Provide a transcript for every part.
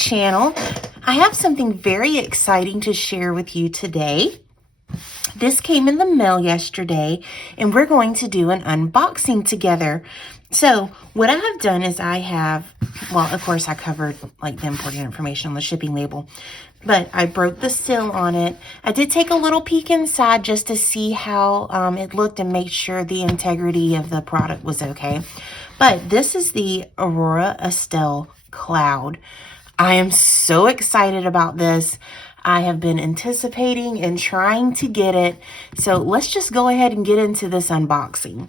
channel. I have something very exciting to share with you today. This came in the mail yesterday, and we're going to do an unboxing together. So what I have done is well, of course I covered like the important information on the shipping label, but I broke the seal on it. I did take a little peek inside just to see how it looked and make sure the integrity of the product was okay. But this is the Aurora Estelle Cloud. I am so excited about this. I have been anticipating and trying to get it. So let's just go ahead and get into this unboxing.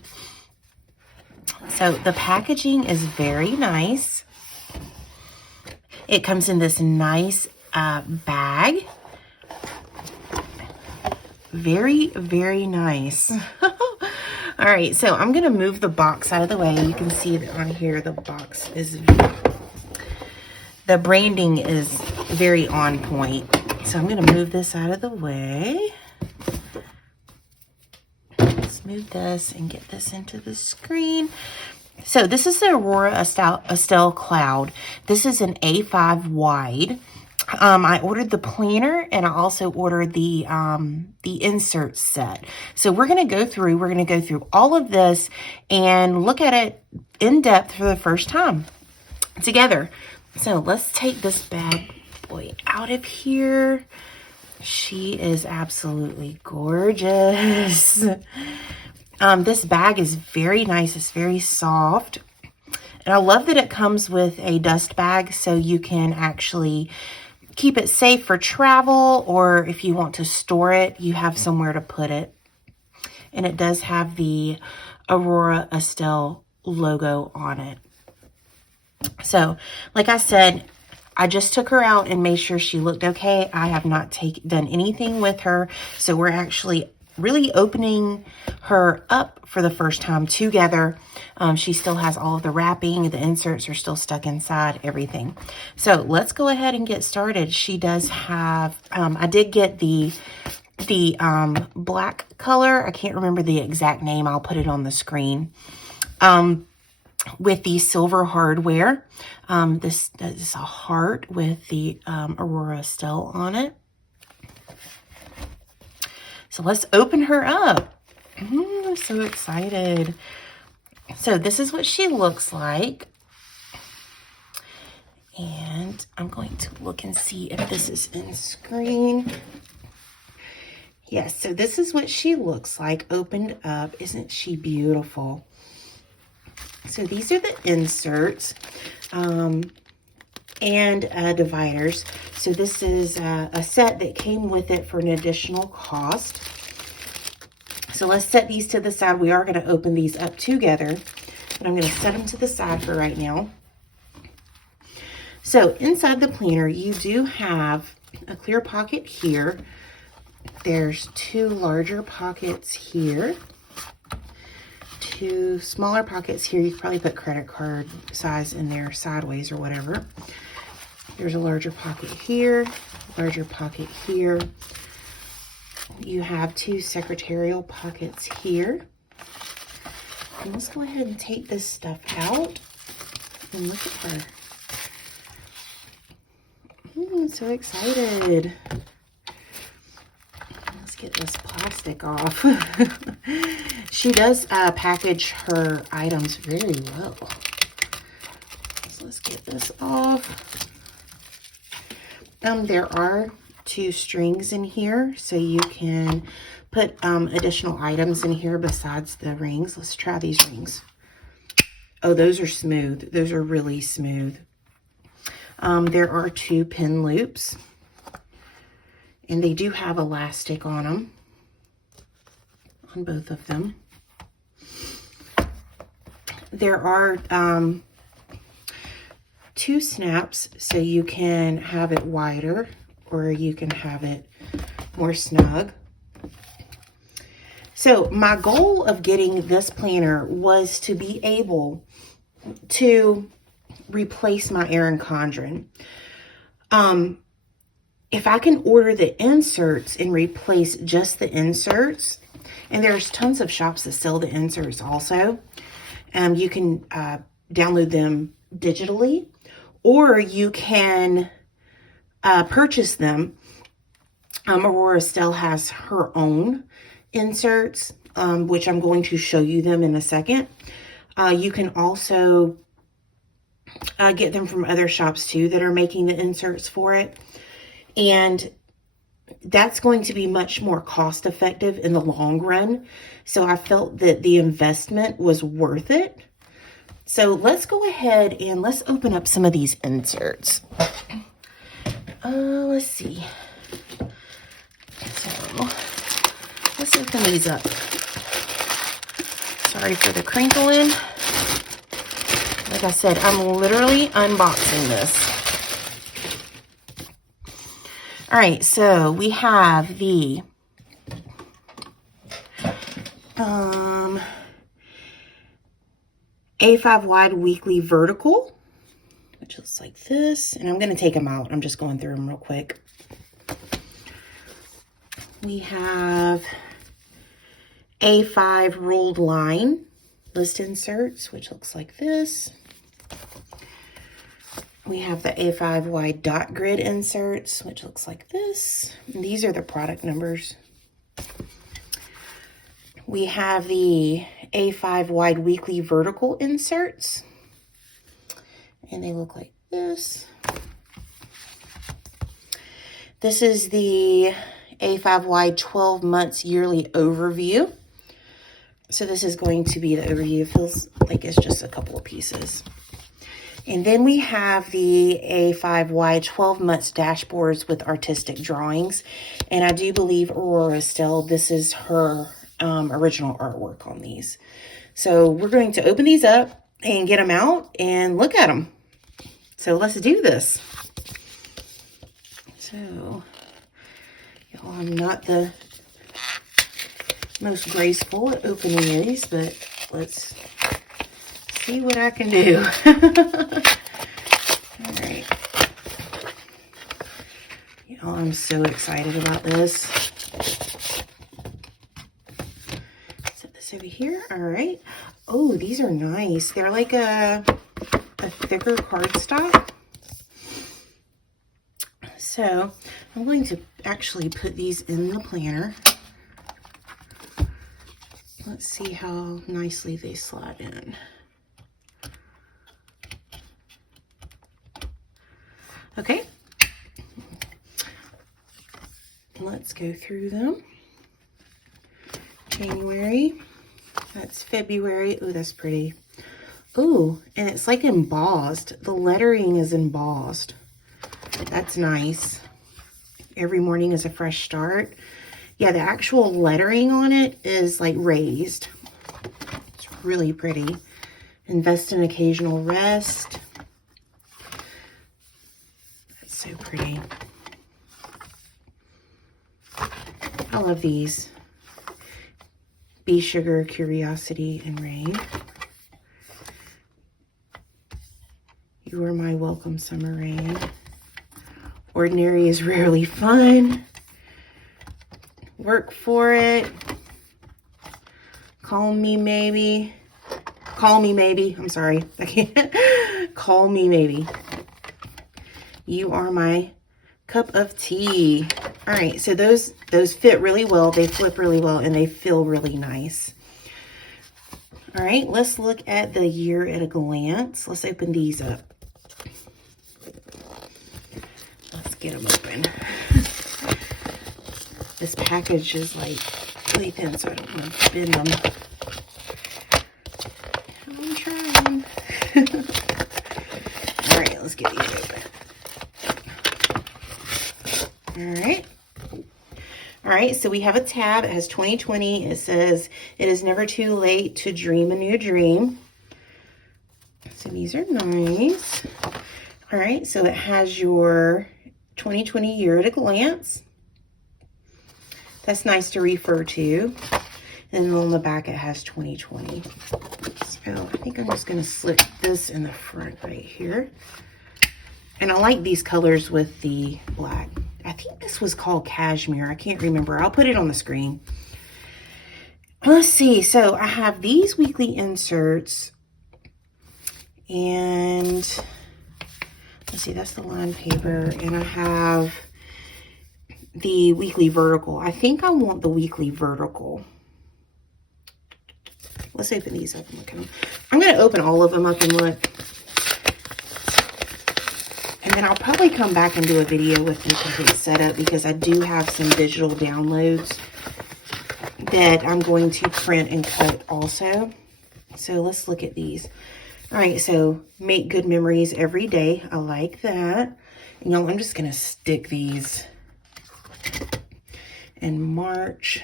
So the packaging is very nice. It comes in this nice bag. Very, very nice. All right, so I'm going to move the box out of the way. You can see that on here the box is, the branding is very on point. So I'm going to move this out of the way. Let's move this and get this into the screen. So this is the Aurora Estelle Cloud. This is an A5 wide. I ordered the planner, and I also ordered the insert set. So we're going to go through all of this and look at it in depth for the first time together. So let's take this bad boy out of here. She is absolutely gorgeous. This bag is very nice. It's very soft. And I love that it comes with a dust bag, so you can actually keep it safe for travel, or if you want to store it, you have somewhere to put it. And it does have the Aurora Estelle logo on it. So, like I said, I just took her out and made sure she looked okay. I have not done anything with her, so we're actually really opening her up for the first time together. She still has all of the wrapping. The inserts are still stuck inside, everything. So let's go ahead and get started. She does have, I did get the black color. I can't remember the exact name. I'll put it on the screen. With the silver hardware. This is a heart with the Aurora Estelle on it. So let's open her up. I'm so excited. So this is what she looks like. And I'm going to look and see if this is in screen. Yes, so this is what she looks like opened up. Isn't she beautiful? So these are the inserts and dividers. So this is a set that came with it for an additional cost. So let's set these to the side. We are going to open these up together, but I'm going to set them to the side for right now. So inside the planner, you do have a clear pocket here. There's two larger pockets here. Two smaller pockets here. You could probably put credit card size in there sideways or whatever. There's a larger pocket here, larger pocket here. You have two secretarial pockets here. And let's go ahead and take this stuff out and look at her. I'm so excited. Let's get this plastic off. She does package her items very well. So let's get this off. There are two strings in here, so you can put additional items in here besides the rings. Let's try these rings. Oh, those are smooth. Those are really smooth. There are two pin loops, and they do have elastic on them, on both of them. There are two snaps, so you can have it wider or you can have it more snug. So my goal of getting this planner was to be able to replace my Erin Condren. If I can order the inserts and replace just the inserts, and there's tons of shops that sell the inserts also, you can download them digitally, or you can purchase them, Aurora Estelle has her own inserts, which I'm going to show you them in a second. You can also get them from other shops too that are making the inserts for it. And that's going to be much more cost effective in the long run. So I felt that the investment was worth it. So let's go ahead and let's open up some of these inserts. Let's see. So let's open these up. Sorry for the crinkling. Like I said, I'm literally unboxing this. All right, so we have the A5 wide weekly vertical, which looks like this. And I'm going to take them out. I'm just going through them real quick. We have A5 rolled line list inserts, which looks like this. We have the A5 wide dot grid inserts, which looks like this. And these are the product numbers. We have the A5 wide weekly vertical inserts, and they look like this. This is the A5 wide 12 months yearly overview. So this is going to be the overview. It feels like it's just a couple of pieces. And then we have the A5 wide 12 months dashboards with artistic drawings. And I do believe Aurora Estelle, this is her original artwork on these. So we're going to open these up and get them out and look at them. So let's do this. So, y'all, I'm not the most graceful at opening these, but let's see what I can do. All right. Y'all, I'm so excited about this. Set this over here. All right. Oh, these are nice. They're like a thicker cardstock. So I'm going to actually put these in the planner. Let's see how nicely they slide in. Okay. Let's go through them. January. That's February. Oh, that's pretty. Oh, and it's like embossed. The lettering is embossed. That's nice. Every morning is a fresh start. Yeah, the actual lettering on it is like raised. It's really pretty. Invest in occasional rest. That's so pretty. I love these. Bee Sugar, Curiosity, and Rain. You are my welcome summer rain. Ordinary is rarely fun. Work for it. Call me maybe. Call me maybe. I'm sorry. I can't. Call me maybe. You are my cup of tea. All right, so those fit really well. They flip really well, and they feel really nice. All right, let's look at the year at a glance. Let's open these up. Let's get them open. This package is like really thin, so I don't want to bend them. I'm trying. All right, let's get these open. All right. All right, so we have a tab. It has 2020. It says, it is never too late to dream a new dream. So these are nice. All right, so it has your 2020 year at a glance. That's nice to refer to. And then on the back, it has 2020. So I think I'm just going to slip this in the front right here. And I like these colors with the black. I think this was called cashmere. I can't remember. I'll put it on the screen. Let's see. So I have these weekly inserts. And let's see, that's the line paper, and I have the weekly vertical. I think I want the weekly vertical. Let's open these up and look at them. I'm going to open all of them up and look. And then I'll probably come back and do a video with the complete setup, because I do have some digital downloads that I'm going to print and cut also. So let's look at these. All right, so make good memories every day. I like that. And y'all, I'm just going to stick these in March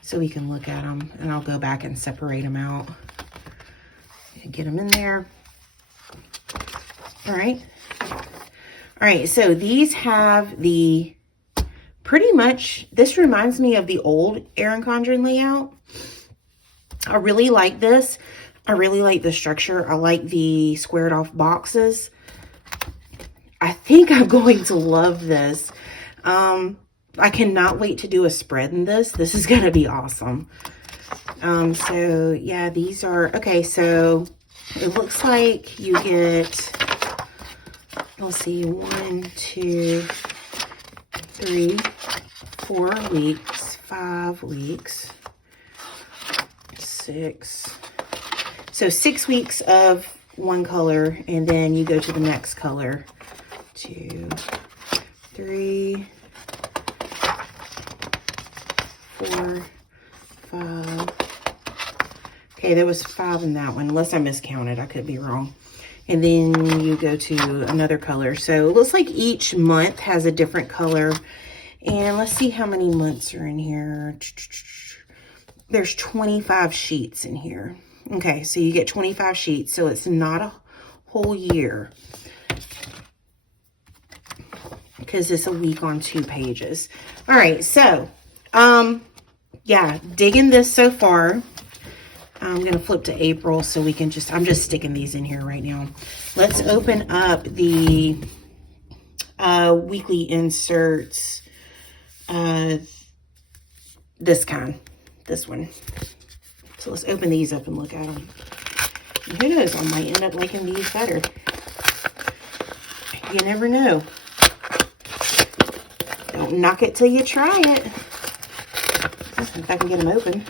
so we can look at them, and I'll go back and separate them out and get them in there. All right. All right, so these have the, pretty much, this reminds me of the old Erin Condren layout. I really like this. I really like the structure. I like the squared off boxes. I think I'm going to love this. I cannot wait to do a spread in this. This is going to be awesome. So yeah, these are, okay, so it looks like you get, let's see, 1, 2, 3, 4 weeks, 5 weeks, 6. So 6 weeks of one color, and then you go to the next color. 2, 3, 4, 5. Okay, there was 5 in that one, unless I miscounted. I could be wrong. And then you go to another color. So it looks like each month has a different color. And let's see how many months are in here. There's 25 sheets in here. Okay, so you get 25 sheets, so it's not a whole year, because it's a week on 2 pages. All right, so, yeah, digging this so far. I'm going to flip to April so we can just, I'm just sticking these in here right now. Let's open up the weekly inserts, this one. So let's open these up and look at them. And who knows, I might end up liking these better. You never know. Don't knock it till you try it. If I can get them open.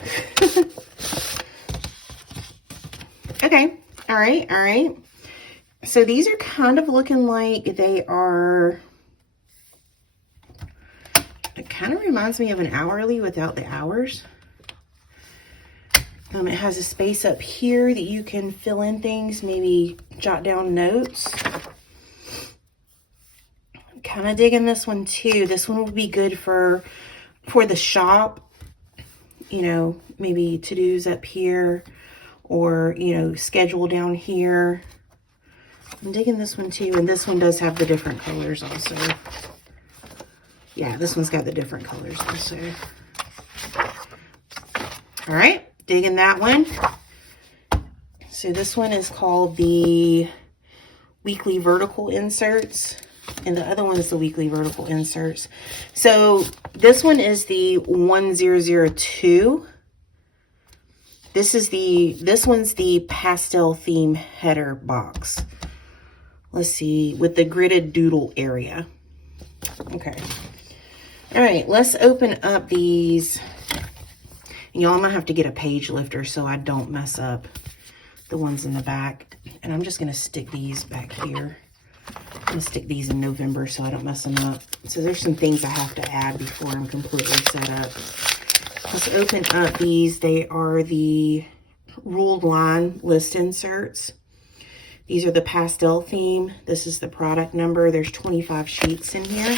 Okay, all right. So these are kind of looking like they are, it kind of reminds me of an hourly without the hours. It has a space up here that you can fill in things, maybe jot down notes. I'm kind of digging this one too. This one would be good for the shop, you know, maybe to-dos up here, or, you know, schedule down here. I'm digging this one too, and this one does have the different colors also. Yeah, this one's got the different colors also. All right. Digging that one. So this one is called the weekly vertical inserts, and the other one is the weekly vertical inserts. So this one is the 1002. This one's the pastel theme header box. Let's see, with the gridded doodle area. Okay. All right, let's open up these. Y'all, I'm going to have to get a page lifter so I don't mess up the ones in the back. And I'm just going to stick these back here. I'm going to stick these in November so I don't mess them up. So there's some things I have to add before I'm completely set up. Let's open up these. They are the ruled line list inserts. These are the pastel theme. This is the product number. There's 25 sheets in here.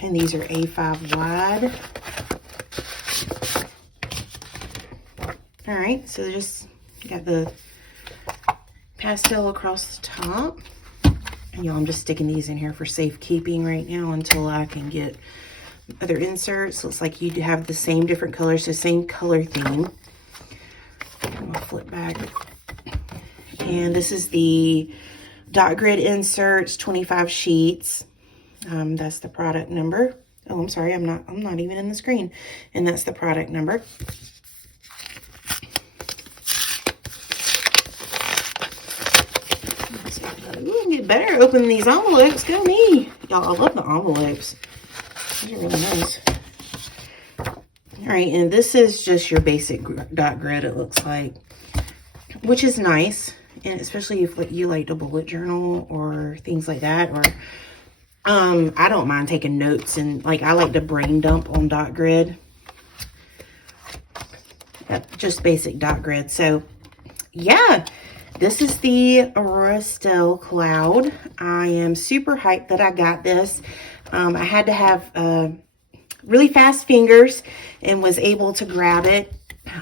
And these are A5 wide. All right, so just got the pastel across the top. And y'all, I'm just sticking these in here for safekeeping right now until I can get other inserts. Looks like you have the same different colors, the same color theme. I'm gonna flip back. And this is the dot grid inserts, 25 sheets. That's the product number. Oh, I'm sorry, I'm not even in the screen. And that's the product number. better open these envelopes. Go me. Y'all, I love the envelopes. These are really nice. All right, and this is just your basic dot grid, it looks like, which is nice. And especially if like, you like to bullet journal or things like that, or I don't mind taking notes, and like I like to brain dump on dot grid. Yep, just basic dot grid. So yeah, this is the Aurora Estelle cloud. I am super hyped that I got this. I had to have really fast fingers and was able to grab it.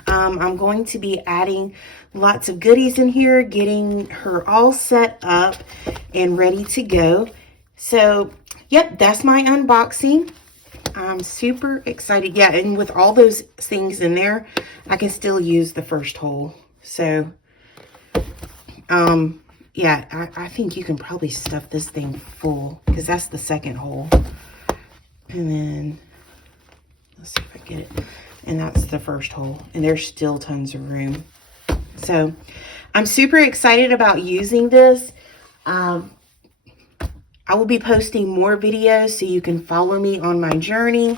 I'm going to be adding lots of goodies in here, getting her all set up and ready to go. So, yep, that's my unboxing. I'm super excited. Yeah, and with all those things in there, I can still use the first hole. So, yeah, I think you can probably stuff this thing full because that's the second hole. And then, let's see if I get it. And that's the first hole. And there's still tons of room. So, I'm super excited about using this. I will be posting more videos so you can follow me on my journey.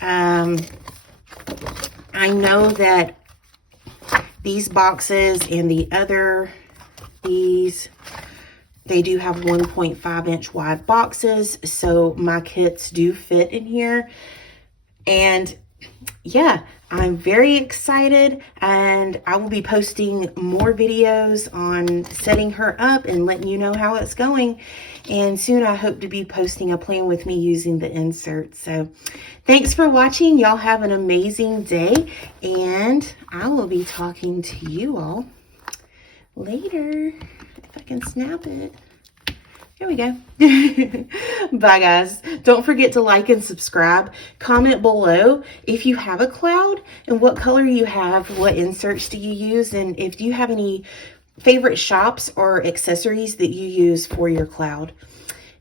I know that these boxes and the other, they do have 1.5 inch wide boxes. So my kits do fit in here. And yeah, I'm very excited, and I will be posting more videos on setting her up and letting you know how it's going. And soon I hope to be posting a plan with me using the insert. So thanks for watching. Y'all have an amazing day, and I will be talking to you all later. If I can snap it. Here we go. Bye, guys. Don't forget to like and subscribe. Comment below if you have a cloud and what color you have, what inserts do you use, and if you have any favorite shops or accessories that you use for your cloud.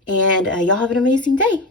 And y'all have an amazing day.